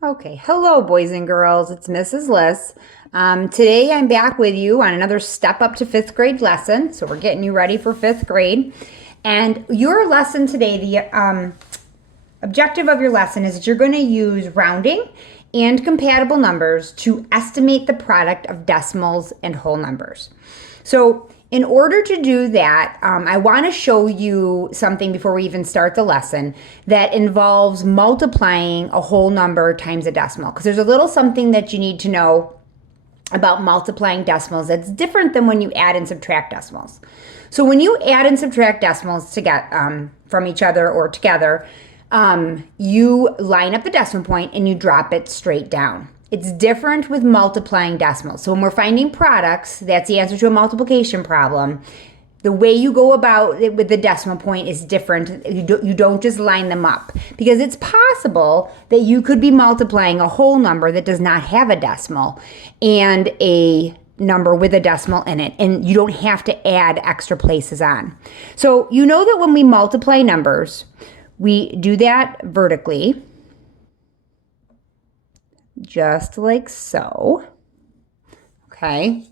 Okay, hello boys and girls, it's Mrs. Liss. Today I'm back with you on another Step Up to 5th grade lesson. So we're getting you ready for 5th grade. And your lesson today, the objective of your lesson is that you're going to use rounding and compatible numbers to estimate the product of decimals and whole numbers. So in order to do that, I want to show you something before we even start the lesson that involves multiplying a whole number times a decimal. Because there's a little something that you need to know about multiplying decimals that's different than when you add and subtract decimals. So when you add and subtract decimals to get from each other or together, you line up the decimal point and you drop it straight down. It's different with multiplying decimals. So when we're finding products, that's the answer to a multiplication problem. The way you go about it with the decimal point is different. You don't just line them up, because it's possible that you could be multiplying a whole number that does not have a decimal and a number with a decimal in it, and you don't have to add extra places on. So you know that when we multiply numbers, we do that vertically, just like so. Okay.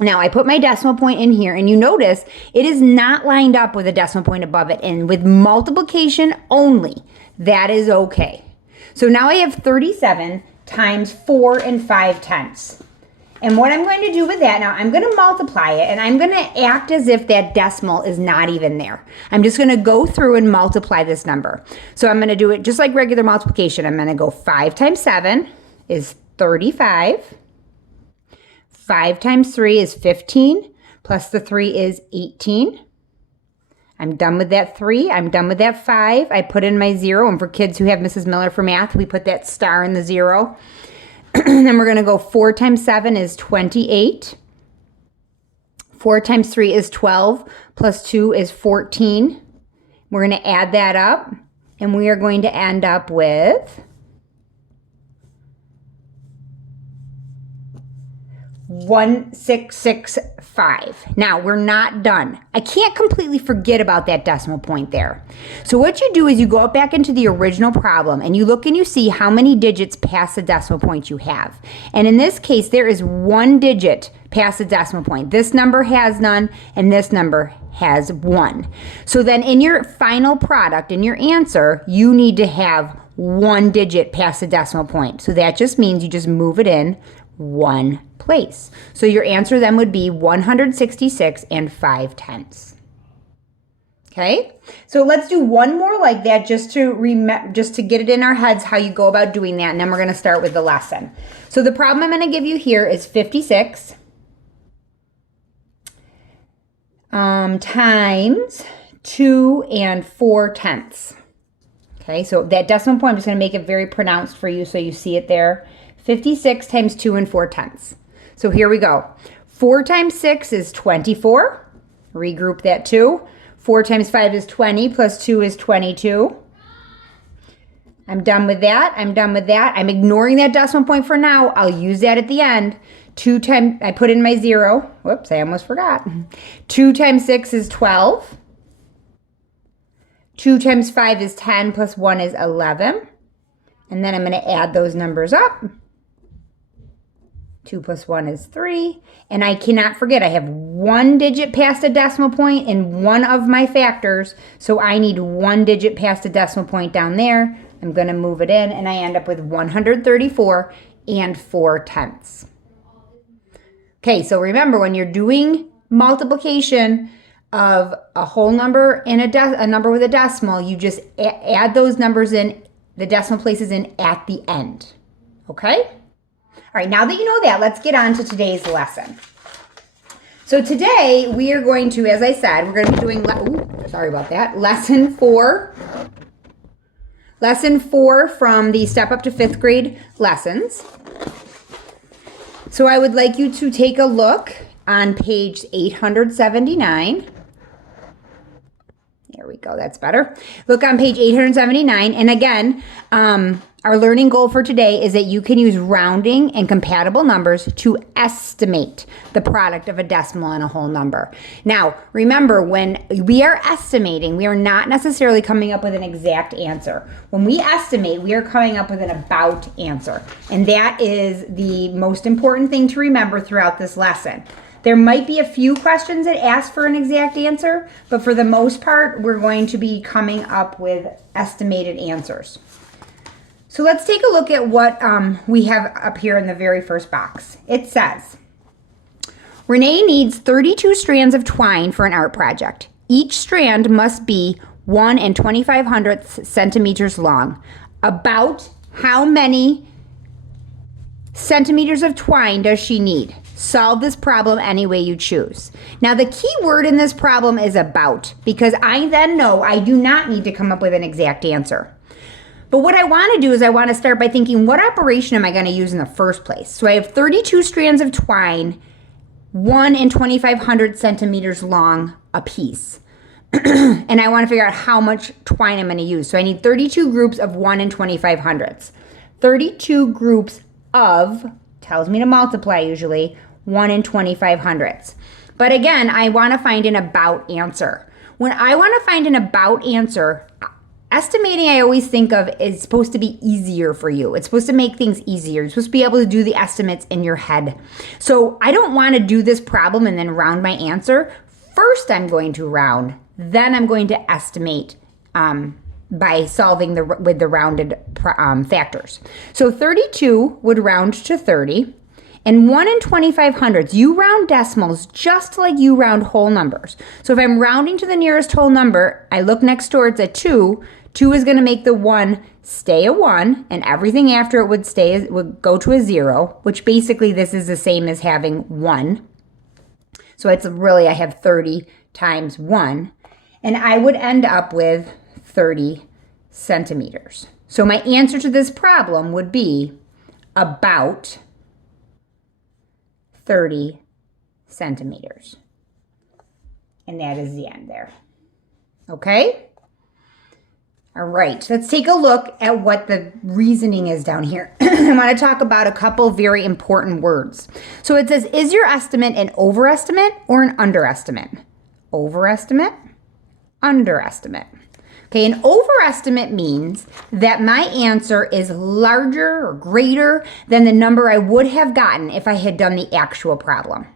Now I put my decimal point in here, and you notice it is not lined up with a decimal point above it. And with multiplication only, that is okay. So now I have 37 times 4 and 5/10. And what I'm going to do with that now, I'm going to multiply it, and I'm going to act as if that decimal is not even there. I'm just going to go through and multiply this number. So I'm going to do it just like regular multiplication. I'm going to go 5 times 7 is 35. 5 times 3 is 15, plus the 3 is 18. I'm done with that 3. I'm done with that 5. I put in my 0, and for kids who have Mrs. Miller for math, we put that star in the 0. Then we're going to go 4 times 7 is 28. 4 times 3 is 12, plus 2 is 14. We're going to add that up, and we are going to end up with 1665. Now, we're not done. I can't completely forget about that decimal point there. So what you do is you go back into the original problem and you look and you see how many digits past the decimal point you have. And in this case, there is 1 digit past the decimal point. This number has none, and this number has 1. So then in your final product, in your answer, you need to have 1 digit past the decimal point. So that just means you just move it in 1 place. So your answer then would be 166 and 5/10. Okay, so let's do one more like that just to get it in our heads how you go about doing that, and then we're going to start with the lesson. So the problem I'm going to give you here is 56 times 2 and 4/10. Okay, so that decimal point, I'm just going to make it very pronounced for you so you see it there. 56 times 2 and 4/10. So here we go. 4 times 6 is 24. Regroup that 2. 4 times 5 is 20, plus 2 is 22. I'm done with that. I'm done with that. I'm ignoring that decimal point for now. I'll use that at the end. 2 times, I put in my 0. Whoops, I almost forgot. 2 times 6 is 12. 2 times 5 is 10, plus 1 is 11. And then I'm going to add those numbers up. 2 plus 1 is 3. And I cannot forget, I have 1 digit past a decimal point in one of my factors. So I need 1 digit past a decimal point down there. I'm going to move it in, and I end up with 134 and 4/10. Okay, so remember, when you're doing multiplication of a whole number and a number with a decimal, you just add those numbers in, the decimal places in at the end. Okay? All right, now that you know that, let's get on to today's lesson. So today we are going to, as I said, we're going to be doing, sorry about that, lesson 4. Lesson 4 from the Step Up to 5th grade lessons. So I would like you to take a look on page 879. There we go, that's better. Look on page 879, and again, Our learning goal for today is that you can use rounding and compatible numbers to estimate the product of a decimal and a whole number. Now, remember, when we are estimating, we are not necessarily coming up with an exact answer. When we estimate, we are coming up with an about answer. And that is the most important thing to remember throughout this lesson. There might be a few questions that ask for an exact answer, but for the most part, we're going to be coming up with estimated answers. So let's take a look at what we have up here in the very first box. It says, Renee needs 32 strands of twine for an art project. Each strand must be 1 2500 centimeters long. About how many centimeters of twine does she need? Solve this problem any way you choose. Now, the key word in this problem is about, because I then know I do not need to come up with an exact answer. But what I want to do is I want to start by thinking, what operation am I going to use in the first place? So I have 32 strands of twine, 1 2500 centimeters long a piece. And I want to figure out how much twine I'm going to use. So I need 32 groups of 1 2500s. 32 groups of, tells me to multiply usually, 1 2500s. But again, I want to find an about answer. When I want to find an about answer, estimating, I always think of, is supposed to be easier for you. It's supposed to make things easier. You're supposed to be able to do the estimates in your head. So I don't want to do this problem and then round my answer. First, I'm going to round. Then I'm going to estimate by solving with the rounded factors. So 32 would round to 30. And 1 2500s, you round decimals just like you round whole numbers. So if I'm rounding to the nearest whole number, I look next door, it's a 2. 2 is going to make the 1 stay a 1, and everything after it would go to a 0, which basically this is the same as having 1. So it's really, I have 30 times 1, and I would end up with 30 centimeters. So my answer to this problem would be about 30 centimeters. And that is the end there. Okay? All right, let's take a look at what the reasoning is down here. I want to talk about a couple very important words. So it says, is your estimate an overestimate or an underestimate? Overestimate, underestimate. Okay, an overestimate means that my answer is larger or greater than the number I would have gotten if I had done the actual problem.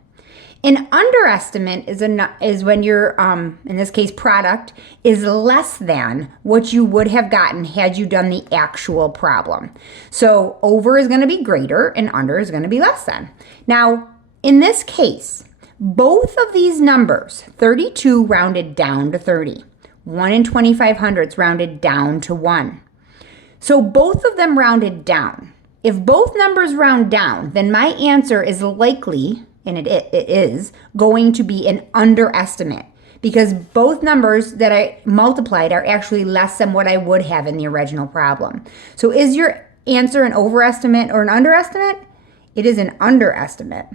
An underestimate is when your, in this case, product is less than what you would have gotten had you done the actual problem. So over is going to be greater and under is going to be less than. Now, in this case, both of these numbers, 32 rounded down to 30. 1 2500s rounded down to 1. So both of them rounded down. If both numbers round down, then my answer is likely, and it is, going to be an underestimate, because both numbers that I multiplied are actually less than what I would have in the original problem. So is your answer an overestimate or an underestimate? It is an underestimate,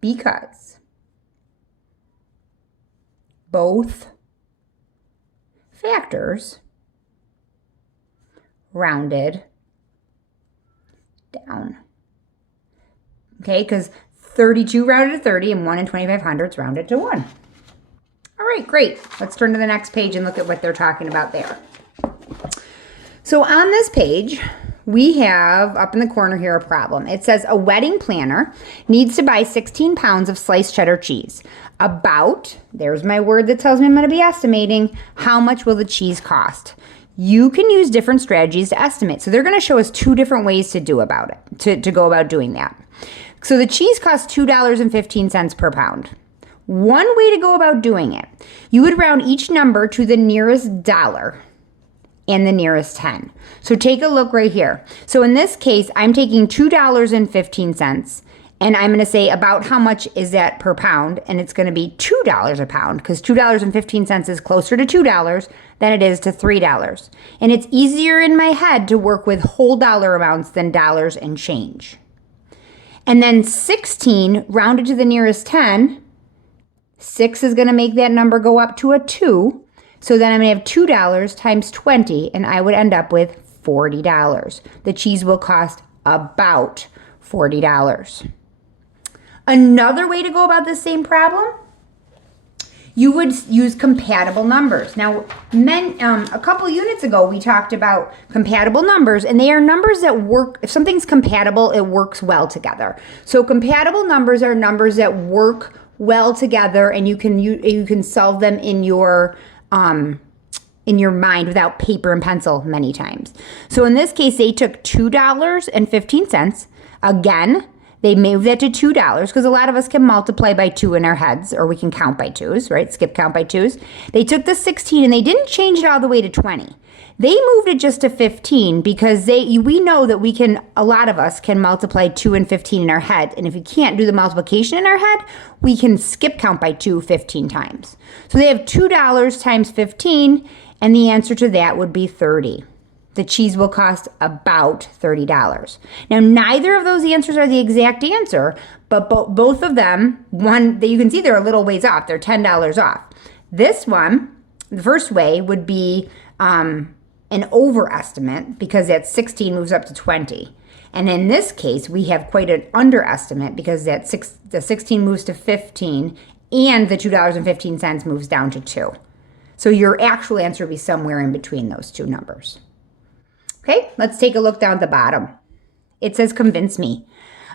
because both factors rounded down. Okay, because 32 rounded to 30 and 1 2500s rounded to 1. All right, great. Let's turn to the next page and look at what they're talking about there. So on this page, we have up in the corner here a problem. It says a wedding planner needs to buy 16 pounds of sliced cheddar cheese. About, there's my word that tells me I'm going to be estimating, how much will the cheese cost? You can use different strategies to estimate. So they're going to show us 2 different ways to do about it, to go about doing that. So the cheese costs $2.15 per pound. One way to go about doing it, you would round each number to the nearest dollar and the nearest 10. So take a look right here. So in this case, I'm taking $2.15 and I'm going to say about how much is that per pound, and it's going to be $2 a pound, because $2.15 is closer to $2 than it is to $3. And it's easier in my head to work with whole dollar amounts than dollars and change. And then 16 rounded to the nearest 10, 6 is going to make that number go up to a 2. So then I'm going to have $2 times 20, and I would end up with $40. The cheese will cost about $40. Another way to go about this same problem, you would use compatible numbers. Now, a couple units ago, we talked about compatible numbers, and they are numbers that work. If something's compatible, it works well together. So compatible numbers are numbers that work well together, and you can solve them in your mind without paper and pencil many times. So in this case, they took $2.15. Again, they moved that to $2 because a lot of us can multiply by 2 in our heads, or we can count by 2s, right? Skip count by 2s. They took the 16 and they didn't change it all the way to 20. They moved it just to 15 because we know that a lot of us can multiply 2 and 15 in our head. And if we can't do the multiplication in our head, we can skip count by 2 15 times. So they have $2 times 15, and the answer to that would be 30. The cheese will cost about $30. Now, neither of those answers are the exact answer, but both of them, you can see they're a little ways off. They're $10 off. This one, the first way, would be an overestimate because that 16 moves up to 20. And in this case, we have quite an underestimate because the 16 moves to 15 and the $2.15 moves down to 2. So your actual answer would be somewhere in between those two numbers. Okay, let's take a look down at the bottom. It says, convince me.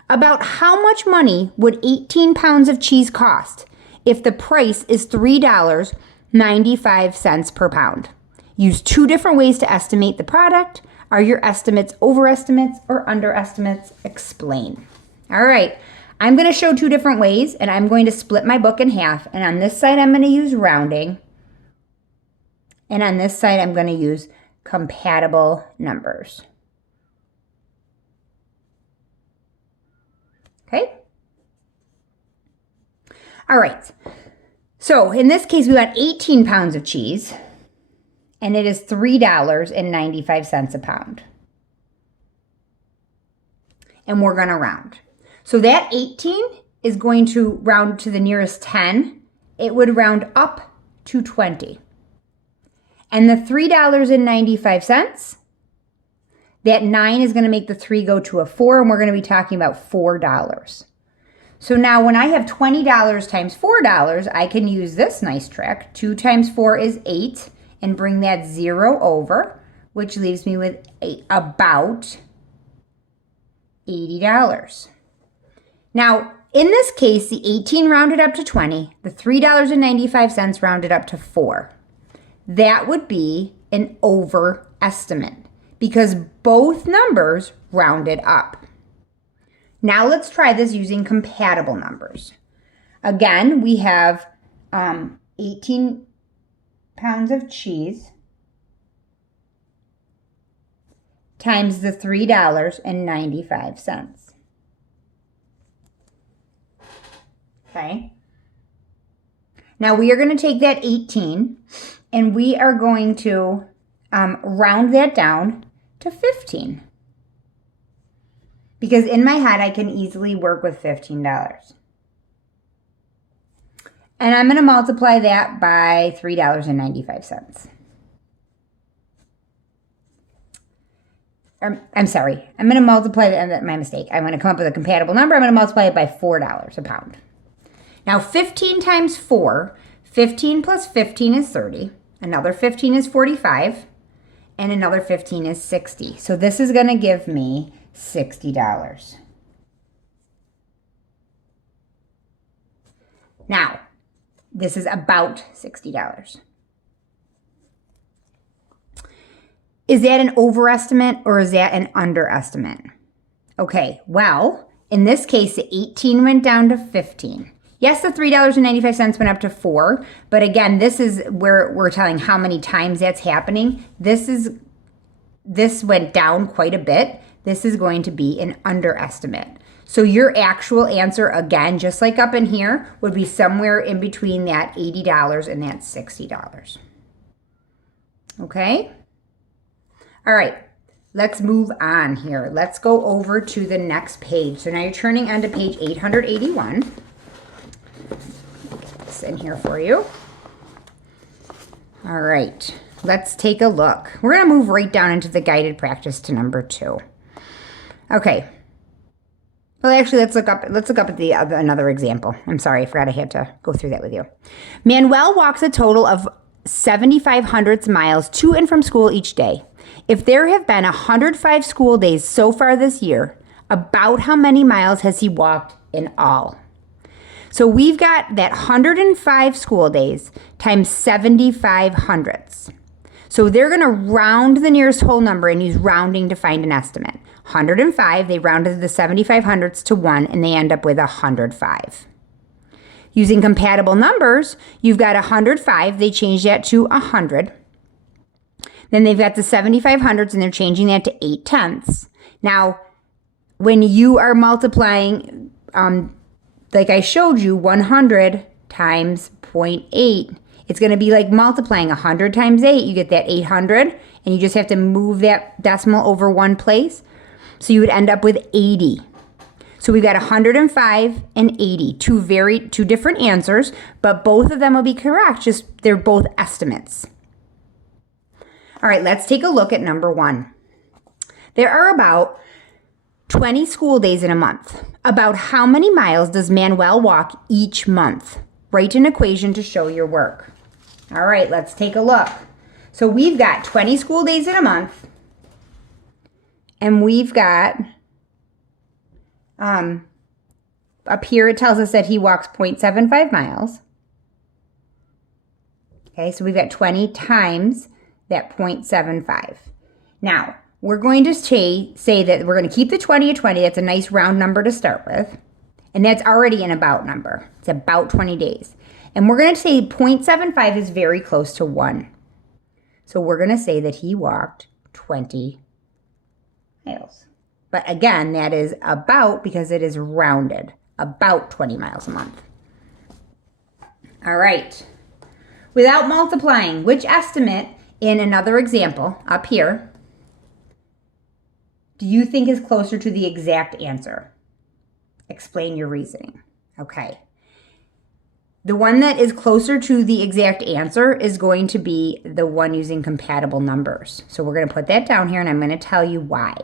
About how much money would 18 pounds of cheese cost if the price is $3.95 per pound? Use 2 different ways to estimate the product. Are your estimates overestimates or underestimates? Explain. All right, I'm going to show 2 different ways, and I'm going to split my book in half. And on this side, I'm going to use rounding. And on this side, I'm going to use compatible numbers. Okay? All right. So in this case, we got 18 pounds of cheese, and it is $3.95 a pound. And we're going to round. So that 18 is going to round to the nearest 10. It would round up to 20. And the $3.95, that 9 is going to make the 3 go to a 4, and we're going to be talking about $4. So now when I have $20 times $4, I can use this nice trick. 2 times 4 is 8, and bring that 0 over, which leaves me with about $80. Now, in this case, the 18 rounded up to 20, the $3.95 rounded up to 4. That would be an overestimate because both numbers rounded up. Now let's try this using compatible numbers. Again, we have 18 pounds of cheese times the $3.95. Okay. Now we are going to take that 18 and we are going to round that down to 15. Because in my head, I can easily work with $15. And I'm going to multiply that by $3.95. I'm sorry. I'm going to multiply that, my mistake. I'm going to come up with a compatible number. I'm going to multiply it by $4 a pound. Now 15 times 4, 15 plus 15 is 30. Another 15 is 45, and another 15 is 60. So this is going to give me $60. Now, this is about $60. Is that an overestimate or is that an underestimate? Okay, well, in this case, the 18 went down to 15. Yes, the $3.95 went up to 4, but again, this is where we're telling how many times that's happening. This went down quite a bit. This is going to be an underestimate. So your actual answer, again, just like up in here, would be somewhere in between that $80 and that $60. Okay? All right, let's move on here. Let's go over to the next page. So now you're turning onto page 881. In here for you. All right, let's take a look. We're going to move right down into the guided practice to number 2. Okay. Well, actually, let's look up at another example. I'm sorry, I forgot I had to go through that with you. Manuel walks a total of 7,500 miles to and from school each day. If there have been 105 school days so far this year, about how many miles has he walked in all? So we've got that 105 school days times 7,500. So they're going to round the nearest whole number and use rounding to find an estimate. 105, they rounded the 7,500s to 1, and they end up with 105. Using compatible numbers, you've got 105, they change that to 100. Then they've got the 7,500s, and they're changing that to 8/10. Now, when you are multiplying, like I showed you, 100 times 0.8, it's going to be like multiplying 100 times 8. You get that 800, and you just have to move that decimal over one place. So you would end up with 80. So we've got 105 and 80, two different answers, but both of them will be correct, just they're both estimates. All right, let's take a look at number 1. There are about 20 school days in a month. About how many miles does Manuel walk each month? Write an equation to show your work. All right, let's take a look. So we've got 20 school days in a month. And we've got, up here it tells us that he walks 0.75 miles. Okay, so we've got 20 times that 0.75. Now, we're going to say that we're going to keep the 20 at 20. That's a nice round number to start with. And that's already an about number. It's about 20 days. And we're going to say 0.75 is very close to 1. So we're going to say that he walked 20 miles. But again, that is about because it is rounded, about 20 miles a month. All right. Without multiplying, which estimate in another example up here do you think is closer to the exact answer? Explain your reasoning. Okay. The one that is closer to the exact answer is going to be the one using compatible numbers. So we're going to put that down here, and I'm going to tell you why.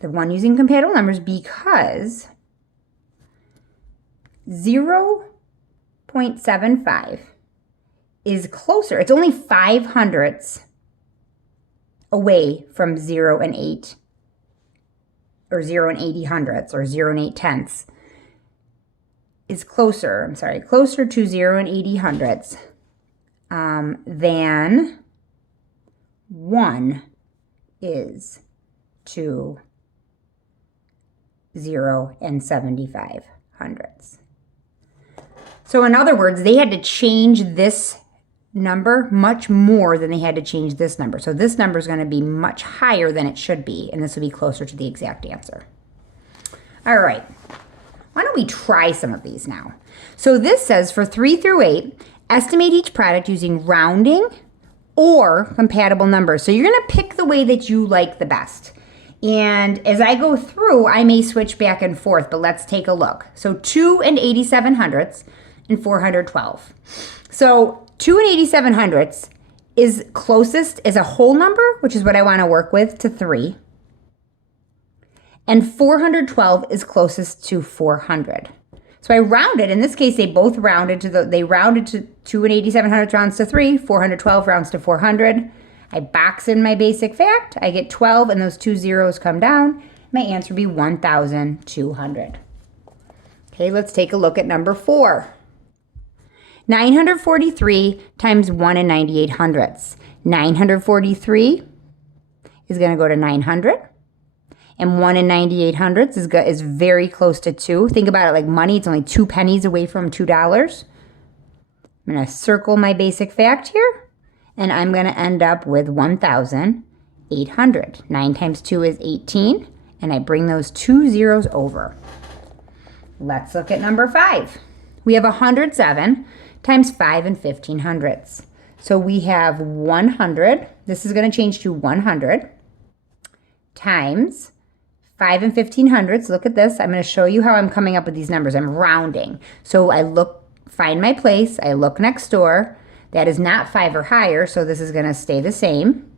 The one using compatible numbers because 0.75 is closer. It's only 5/100 away from 0 and 8, or 0 and 80/100, or 0 and 8/10 is closer, closer to 0 and 80/100 than 1 is to 0 and 75/100. So in other words, they had to change this number much more than they had to change this number. So this number is going to be much higher than it should be, and this will be closer to the exact answer. All right. Why don't we try some of these now? So this says for 3 through 8, estimate each product using rounding or compatible numbers. So you're going to pick the way that you like the best. And as I go through, I may switch back and forth, but let's take a look. So 2 and 87/100 and 412. So 2 and 87/100 is closest as a whole number, which is what I want to work with, to 3. And 412 is closest to 400. So I rounded. In this case, they both rounded to 2 and 87/100 rounds to 3, 412 rounds to 400. I box in my basic fact. I get 12, and those 2 zeros come down. My answer would be 1,200. Okay, let's take a look at number 4. 943 times 1 and 98/100. 943 is going to go to 900. And 1 and 98/100 is very close to 2. Think about it like money. It's only 2 pennies away from $2. I'm going to circle my basic fact here. And I'm going to end up with 1,800. 9 times 2 is 18. And I bring those 2 zeros over. Let's look at number 5. We have 107 times 5 and 15/100. So we have 100. This is going to change to 100 times 5 and 15/100. Look at this. I'm going to show you how I'm coming up with these numbers. I'm rounding. So I look find my place. I look next door. That is not 5 or higher, so this is going to stay the same.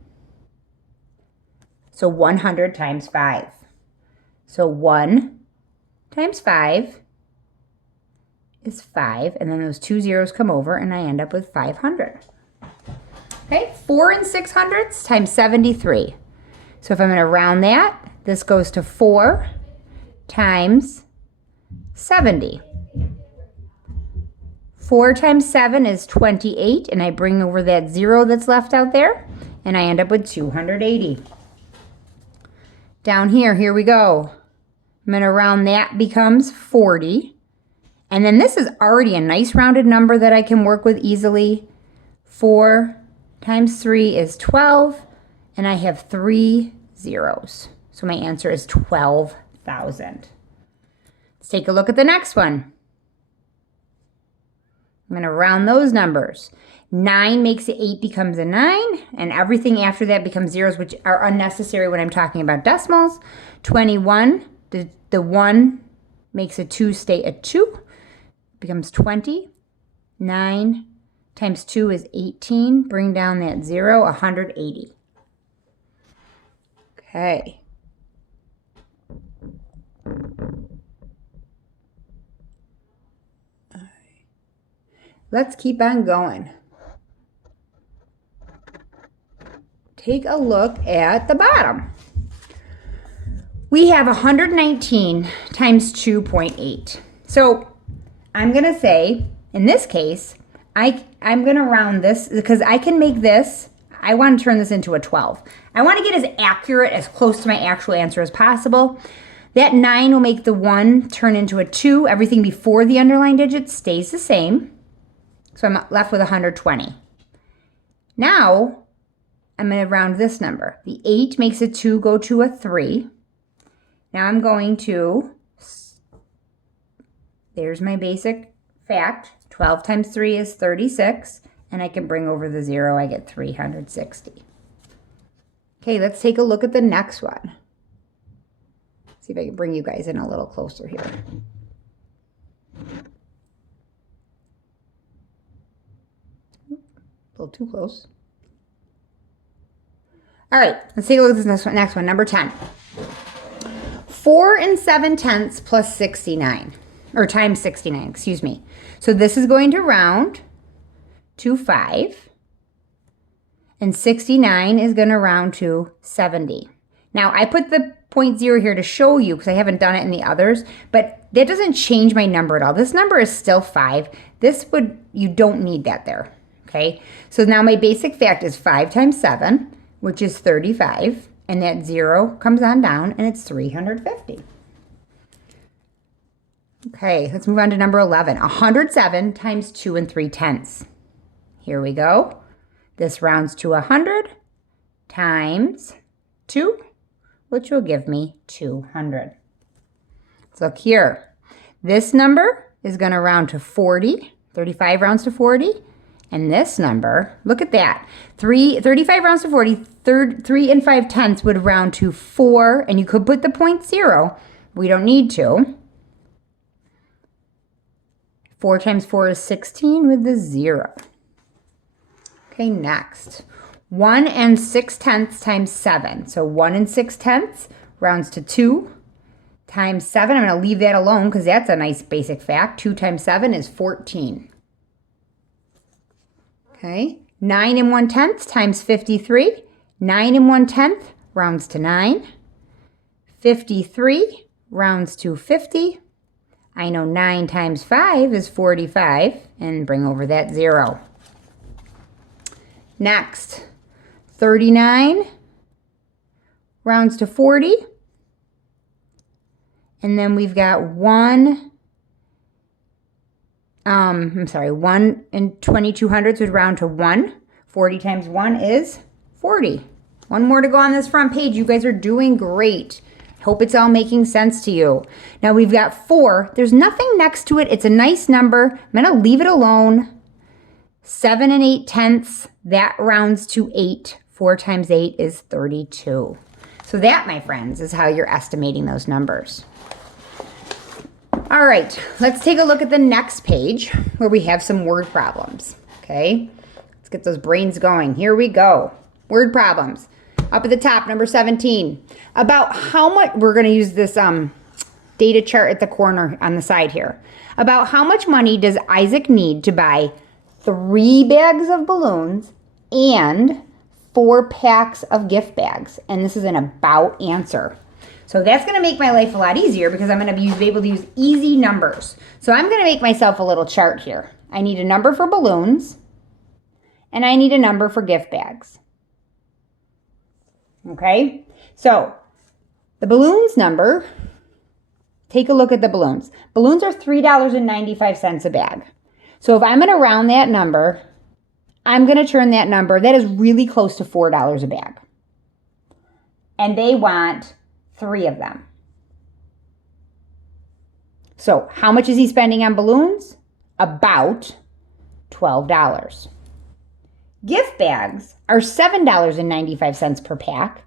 So 100 times 5. So 1 times 5 is 5, and then those 2 zeros come over, and I end up with 500. Okay, 4 600ths times 73. So if I'm going to round that, this goes to 4 times 70. 4 times 7 is 28, and I bring over that 0 that's left out there, and I end up with 280. Down here we go. I'm going to round that becomes 40. And then this is already a nice rounded number that I can work with easily. 4 times 3 is 12, and I have 3 zeros. So my answer is 12,000. Let's take a look at the next one. I'm going to round those numbers. 9 makes it 8 becomes a 9, and everything after that becomes zeros, which are unnecessary when I'm talking about decimals. 21, the 1 makes a 2 stay a 2, becomes 20. 9 times 2 is 18. Bring down that 0, 180. Okay. Let's keep on going. Take a look at the bottom. We have 119 times 2.8. So I'm going to say, in this case, I'm going to round this because I can make this, I want to turn this into a 12. I want to get as accurate, as close to my actual answer as possible. That 9 will make the 1 turn into a 2. Everything before the underlined digit stays the same. So I'm left with 120. Now, I'm going to round this number. The 8 makes a 2 go to a 3. Now I'm going to, there's my basic fact. 12 times 3 is 36. And I can bring over the 0. I get 360. Okay, let's take a look at the next one. See if I can bring you guys in a little closer here. A little too close. All right, let's take a look at this next one, number 10. 4 7/10 plus 69, or times 69, excuse me. So this is going to round to 5, and 69 is going to round to 70. Now, I put the 0.0 here to show you because I haven't done it in the others, but that doesn't change my number at all. This number is still 5. You don't need that there, okay? So now my basic fact is 5 times 7, which is 35, and that 0 comes on down, and it's 350. Okay, let's move on to number 11. 107 times 2 3/10. Here we go. This rounds to 100 times 2, which will give me 200. Let's look here. This number is going to round to 40. 35 rounds to 40. And this number, look at that. 35 rounds to 40, 3 5/10 would round to 4, and you could put the 0.0. We don't need to. 4 times 4 is 16 with the 0. Okay, next. 1 6/10 times 7. So 1 6/10 rounds to 2 times 7. I'm going to leave that alone because that's a nice basic fact. 2 times 7 is 14. Okay, 9 1/10 times 53. 9 1/10 rounds to 9. 53 rounds to 50. I know 9 times 5 is 45, and bring over that 0. Next, 39 rounds to 40. And then we've got 1 and 2200ths would round to 1. 40 times 1 is 40. One more to go on this front page. You guys are doing great. Hope it's all making sense to you. Now we've got 4. There's nothing next to it. It's a nice number. I'm going to leave it alone. 7 8/10, that rounds to 8. 4 times 8 is 32. So that, my friends, is how you're estimating those numbers. All right, let's take a look at the next page where we have some word problems, okay? Let's get those brains going. Here we go. Word problems. Up at the top, number 17. About how much, we're going to use this data chart at the corner on the side here. About how much money does Isaac need to buy 3 bags of balloons and 4 packs of gift bags? And this is an about answer. So that's going to make my life a lot easier because I'm going to be able to use easy numbers. So I'm going to make myself a little chart here. I need a number for balloons, and I need a number for gift bags. Okay, so the balloons number, take a look at the balloons. Balloons are $3.95 a bag. So if I'm going to round that number, I'm going to turn that number, that is really close to $4 a bag. And they want 3 of them. So how much is he spending on balloons? About $12. Gift bags are $7.95 per pack.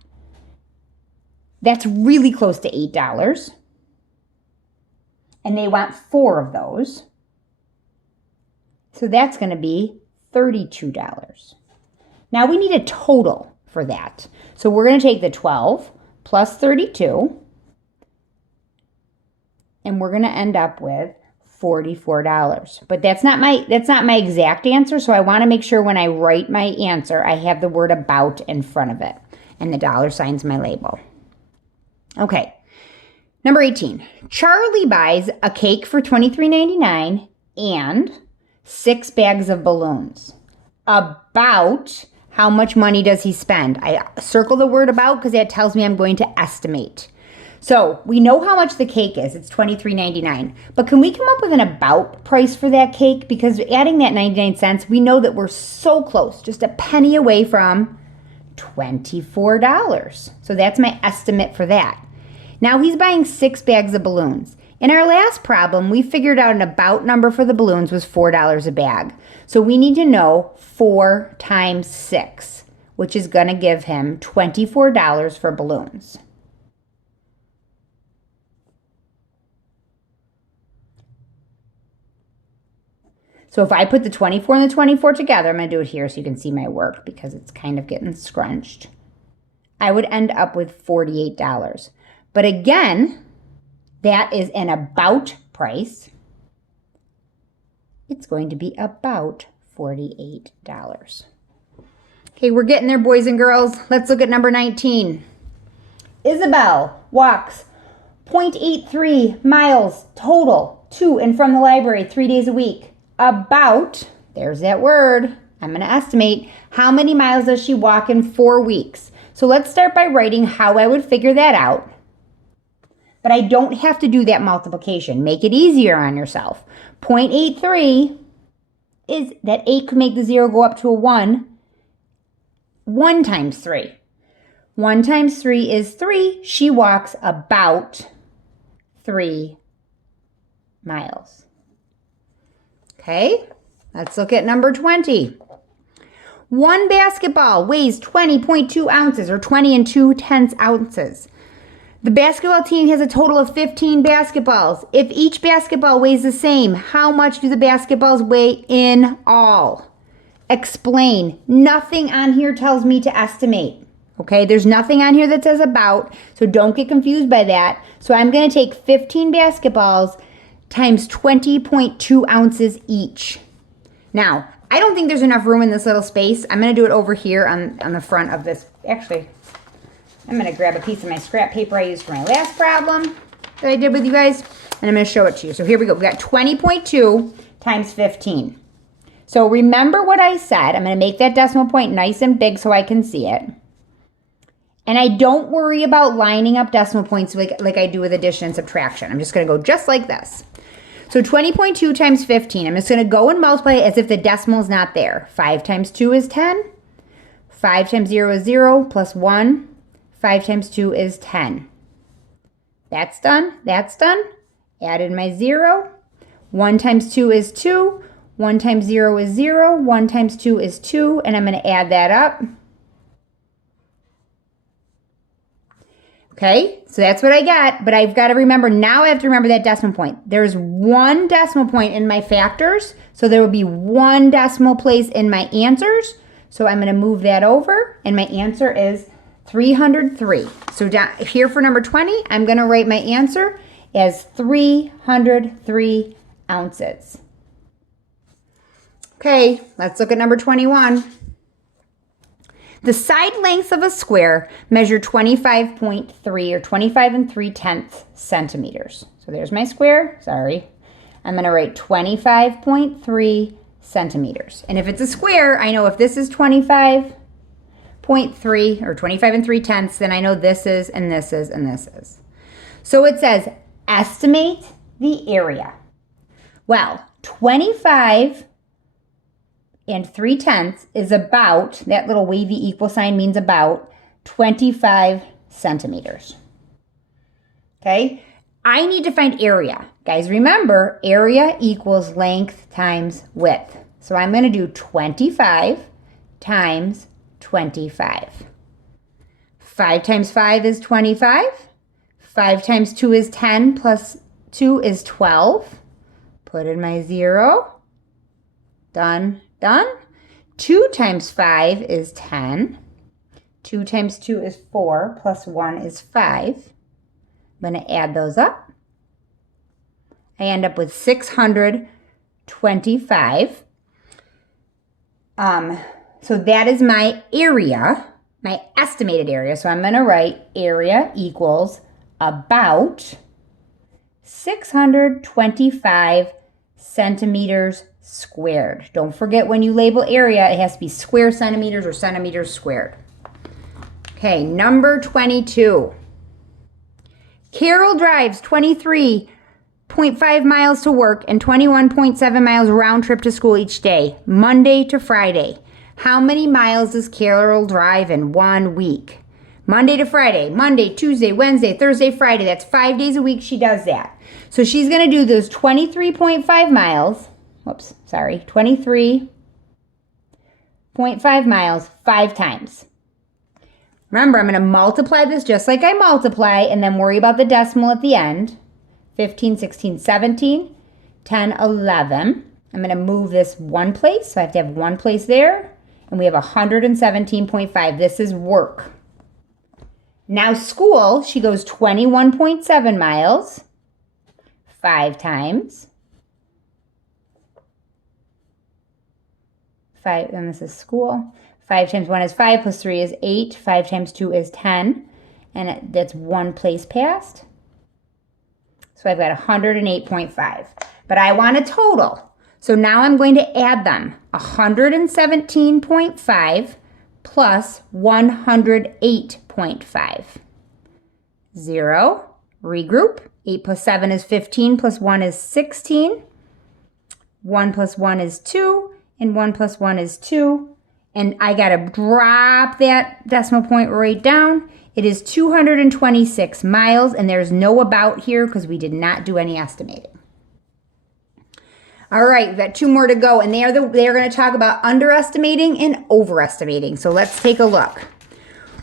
That's really close to $8. And they want 4 of those. So that's going to be $32. Now we need a total for that. So we're going to take the 12 plus 32, and we're going to end up with $44. But that's not my exact answer, so I want to make sure when I write my answer, I have the word about in front of it, and the dollar sign's my label. Okay, number 18. Charlie buys a cake for $23.99 and 6 bags of balloons. About how much money does he spend? I circle the word about because that tells me I'm going to estimate. So we know how much the cake is. It's $23.99. But can we come up with an about price for that cake? Because adding that 99 cents, we know that we're so close, just a penny away from $24. So that's my estimate for that. Now he's buying 6 bags of balloons. In our last problem, we figured out an about number for the balloons was $4 a bag. So we need to know 4 times 6, which is going to give him $24 for balloons. So if I put the 24 and the 24 together, I'm going to do it here so you can see my work because it's kind of getting scrunched. I would end up with $48. But again, that is an about price. It's going to be about $48. Okay, we're getting there, boys and girls. Let's look at number 19. Isabel walks 0.83 miles total to and from the library 3 days a week. About, there's that word, I'm going to estimate, how many miles does she walk in 4 weeks? So let's start by writing how I would figure that out. But I don't have to do that multiplication. Make it easier on yourself. 0.83 is that 8 could make the 0 go up to a 1. 1 times 3. 1 times 3 is 3. She walks about 3 miles. Okay, let's look at number 20. 1 basketball weighs 20.2 ounces or 20 and 2/10 ounces. The basketball team has a total of 15 basketballs. If each basketball weighs the same, how much do the basketballs weigh in all? Explain. Nothing on here tells me to estimate. Okay, there's nothing on here that says about, so don't get confused by that. So I'm going to take 15 basketballs times 20.2 ounces each. Now, I don't think there's enough room in this little space. I'm going to do it over here on the front of this. Actually, I'm going to grab a piece of my scrap paper I used for my last problem that I did with you guys, and I'm going to show it to you. So here we go. We got 20.2 times 15. So remember what I said. I'm going to make that decimal point nice and big so I can see it. And I don't worry about lining up decimal points like I do with addition and subtraction. I'm just going to go just like this. So 20.2 times 15. I'm just going to go and multiply it as if the decimal is not there. 5 times 2 is 10. 5 times 0 is 0 plus 1. 5 times 2 is 10. That's done. That's done. Added my 0. 1 times 2 is 2. 1 times 0 is 0. 1 times 2 is 2. And I'm going to add that up. Okay, so that's what I get, but I've got to remember, now I have to remember that decimal point. There's one decimal point in my factors, so there will be one decimal place in my answers. So I'm going to move that over, and my answer is 303. So down here for number 20, I'm going to write my answer as 303 ounces. Okay, let's look at number 21. The side lengths of a square measure 25.3 or 25 and 3/10 centimeters. So there's my square, sorry. I'm going to write 25.3 centimeters. And if it's a square, I know if this is 25.3 or 25 and 3/10, then I know this is, and this is, and this is. So it says estimate the area. Well, 25 and 3/10 is about, that little wavy equal sign means about 25 centimeters. Okay, I need to find area. Guys, remember, area equals length times width. So I'm going to do 25 times 25. 5 times 5 is 25. 5 times 2 is 10 plus 2 is 12. Put in my 0. Done. Done. 2 times 5 is 10. 2 times 2 is 4 plus 1 is 5. I'm going to add those up. I end up with 625. So that is my area, my estimated area. So I'm going to write area equals about 625 centimeters squared. Don't forget when you label area, it has to be square centimeters or centimeters squared. Okay, number 22. Carol drives 23.5 miles to work and 21.7 miles round trip to school each day, Monday to Friday. How many miles does Carol drive in 1 week? Monday to Friday, Monday, Tuesday, Wednesday, Thursday, Friday. That's 5 days a week she does that. So she's going to do those 23.5 miles. 23.5 miles 5 times. Remember, I'm going to multiply this just like I multiply and then worry about the decimal at the end. 15, 16, 17, 10, 11. I'm going to move this one place, so I have to have one place there. And we have 117.5. This is work. Now school, she goes 21.7 miles 5 times. 5, and this is school. 5 times 1 is 5, plus 3 is 8. 5 times 2 is 10. And that's one place passed. So I've got 108.5. But I want a total. So now I'm going to add them. 117.5 plus 108.5. 0. Regroup. 8 plus 7 is 15 plus 1 is 16. 1 plus 1 is 2. And 1 plus 1 is 2. And I got to drop that decimal point right down. It is 226 miles, and there's no about here because we did not do any estimating. All right, we've got 2 more to go, and they are going to talk about underestimating and overestimating. So let's take a look.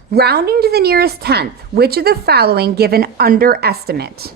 Rounding to the nearest tenth, which of the following give an underestimate?